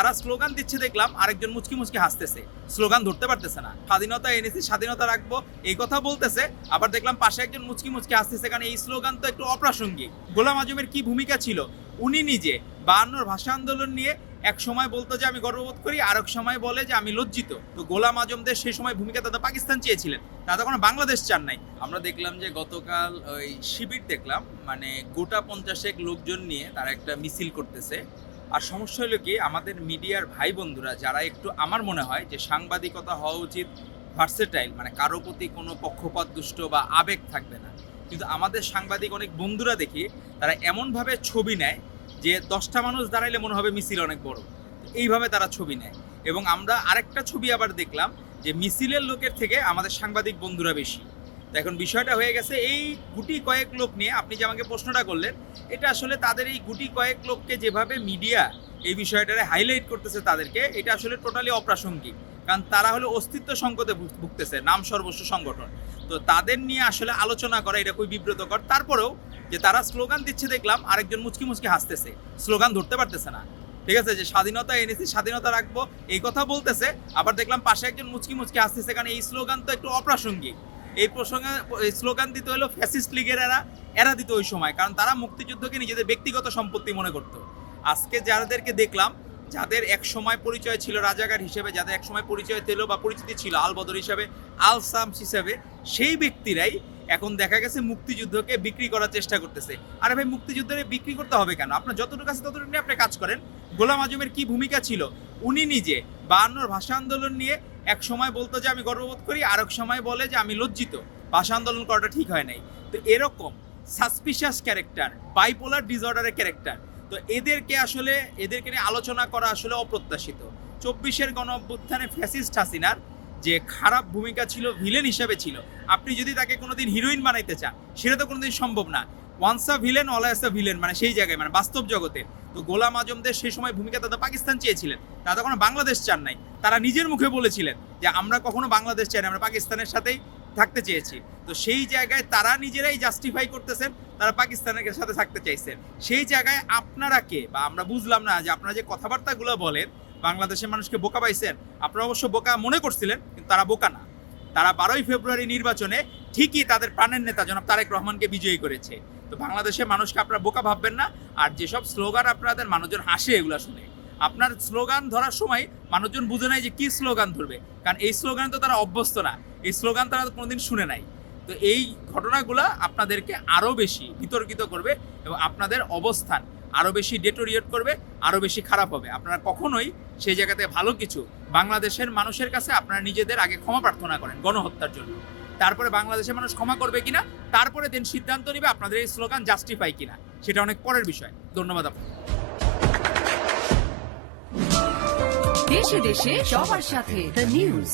তারা স্লোগান দিচ্ছে দেখলাম, আরেকজন মুচকি মুচকি হাসতেছে, স্লোগান ধরতে পারতেছে না। স্বাধীনতা এনেছি, স্বাধীনতা রাখবো, এই কথা বলতেছে, আবার দেখলাম পাশে একজন মুচকি মুচকি হাসতেছে, কারণ এই স্লোগান তো একটু অপ্রাসঙ্গিক। গোলাম আজমের কি ভূমিকা ছিল? উনি নিজে 52 ভাষা আন্দোলন নিয়ে এক সময় বলতো যে আমি গর্ববোধ করি, আর এক সময় বলে যে আমি লজ্জিত। তো গোলাম আজমদের সেই সময় ভূমিকা তাদের পাকিস্তান চেয়েছিলেন, তারা কোনো বাংলাদেশ চান নাই। আমরা দেখলাম যে গতকাল ওই শিবির দেখলাম, মানে গোটা 50 লোকজন নিয়ে তারা একটা মিছিল করতেছে। আর সমস্যা হলো কি, আমাদের মিডিয়ার ভাই বন্ধুরা যারা একটু, আমার মনে হয় যে সাংবাদিকতা হওয়া উচিত ভার্সেটাইল, মানে কারো প্রতি কোনো পক্ষপাত দুষ্ট বা আবেগ থাকবে না। কিন্তু আমাদের সাংবাদিক অনেক বন্ধুরা দেখি তারা এমনভাবে ছবি নেয় যে 10টা মানুষ দাঁড়াইলে মনে হবে মিছিল অনেক বড়, এইভাবে তারা ছবি নেয়। এবং আমরা আরেকটা ছবি আবার দেখলাম যে মিছিলের লোকের থেকে আমাদের সাংবাদিক বন্ধুরা বেশি। তো এখন বিষয়টা হয়ে গেছে এই গুটি কয়েক লোক নিয়ে, আপনি যে আমাকে প্রশ্নটা করলেন, এটা আসলে তাদের এই গুটি কয়েক লোককে যেভাবে মিডিয়া এই বিষয়টারে হাইলাইট করতেছে তাদেরকে, এটা আসলে টোটালি অপ্রাসঙ্গিক। কারণ তারা হলো অস্তিত্ব সংকটে ভুগতেছে, নাম সর্বস্ব সংগঠন। তো তাদের নিয়ে আসলে আলোচনা করা এটা খুবই বিব্রতকর। তারপরেও যে তারা স্লোগান দিচ্ছে দেখলাম, আরেকজন মুচকি মুচকি হাসতেছে, স্লোগান ধরতে পারতেছে না। ঠিক আছে, যে স্বাধীনতা এনেছি, স্বাধীনতা রাখবো, এই কথা বলতেছে, আবার দেখলাম পাশে একজন মুচকি মুচকি হাসতেছে, কারণ এই স্লোগান তো একটু অপ্রাসঙ্গিক। এই প্রসঙ্গে স্লোগান দিতে হলো ফ্যাসিস্ট লীগের এরা দিত ওই সময়, কারণ তারা মুক্তিযুদ্ধকে নিজেদের ব্যক্তিগত সম্পত্তি মনে করত। আজকে যাদেরকে দেখলাম, যাদের এক সময় পরিচয় ছিল রাজাকার হিসেবে, যাদের এক সময় পরিচয় ছিল বা পরিচিতি ছিল আল বদর হিসাবে, আল সামস হিসাবে, সেই ব্যক্তিরাই এখন দেখা গেছে মুক্তিযুদ্ধকে বিক্রি করার চেষ্টা করতেছে। আরে ভাই, মুক্তিযুদ্ধকে বিক্রি করতে হবে কেন? আপনার যতটুকু আছে ততটুকু নিয়ে আপনি কাজ করেন। গোলাম আজমের কি ভূমিকা ছিল? উনি নিজে 52 ভাষা আন্দোলন নিয়ে এক সময় বলতো যে আমি গর্ববোধ করি, আর এক সময় বলে যে আমি লজ্জিত, ভাষা আন্দোলন করাটা ঠিক হয় নাই। তো এরকম সাসপিশিয়াস ক্যারেক্টার, বাইপোলার ডিসঅর্ডারের ক্যারেক্টার, তো এদেরকে নিয়ে আলোচনা করা আসলে অপ্রত্যাশিত। 24-এর গণ অভ্যুত্থানে ফ্যাসিস্ট হাসিনার যে খারাপ ভূমিকা ছিল, ভিলেন হিসেবে ছিল। আপনি যদি তাকে কোনোদিন হিরোইন বানাইতে চান, সেটা তো কোনোদিন সম্ভব না। Once a villain always a villain, মানে সেই জায়গায়, মানে বাস্তব জগতে। তো গোলাম আজমদের সেই সময় ভূমিকা তাদের পাকিস্তান চেয়েছিলেন, তারা কোনো বাংলাদেশ চান নাই। তারা নিজের মুখে বলেছিলেন যে আমরা কখনো বাংলাদেশ চাই না, আমরা পাকিস্তানের সাথেই থাকতে চেয়েছি। তো সেই জায়গায় তারা নিজেরাই জাস্টিফাই করতেছেন তারা পাকিস্তানের সাথে থাকতে চাইছেন। সেই জায়গায় আপনারা কে, বা আমরা বুঝলাম না যে আপনারা যে কথাবার্তাগুলো বলেন বাংলাদেশের মানুষকে বোকা পাইছেন। আপনারা অবশ্য বোকা মনে করছিলেন, কিন্তু তারা বোকা না। তারা 12ই ফেব্রুয়ারি নির্বাচনে ঠিকই তাদের প্রাণের নেতা জনাব তারেক রহমানকে বিজয়ী করেছে। তো বাংলাদেশের মানুষকে আপনারা বোকা ভাববেন না। আর যেসব স্লোগান আপনাদের মানুষজন হাসে এগুলো শুনে, আপনার স্লোগান ধরার সময় মানুষজন বুঝে নাই যে কি স্লোগান ধরবে, কারণ এই স্লোগান তো তারা অভ্যস্ত না, এই স্লোগান তারা কোনোদিন শুনে নাই। তো এই ঘটনাগুলো আপনাদেরকে আরও বেশি বিতর্কিত করবে এবং আপনাদের অবস্থান আরও বেশি ডেটোরিয়েট করবে, আরও বেশি খারাপ হবে। আপনারা কখনোই সেই জায়গাতে ভালো কিছু, বাংলাদেশের মানুষের কাছে আপনারা নিজেদের আগে ক্ষমা প্রার্থনা করেন গণহত্যার জন্য, তারপরে বাংলাদেশের মানুষ ক্ষমা করবে কিনা, তারপরে দেন সিদ্ধান্ত নেবে আপনাদের এই স্লোগান জাস্টিফাই কিনা, সেটা অনেক পরের বিষয়। ধন্যবাদ আপনাকে। দেশে দেশে সবার সাথে দ্য নিউজ।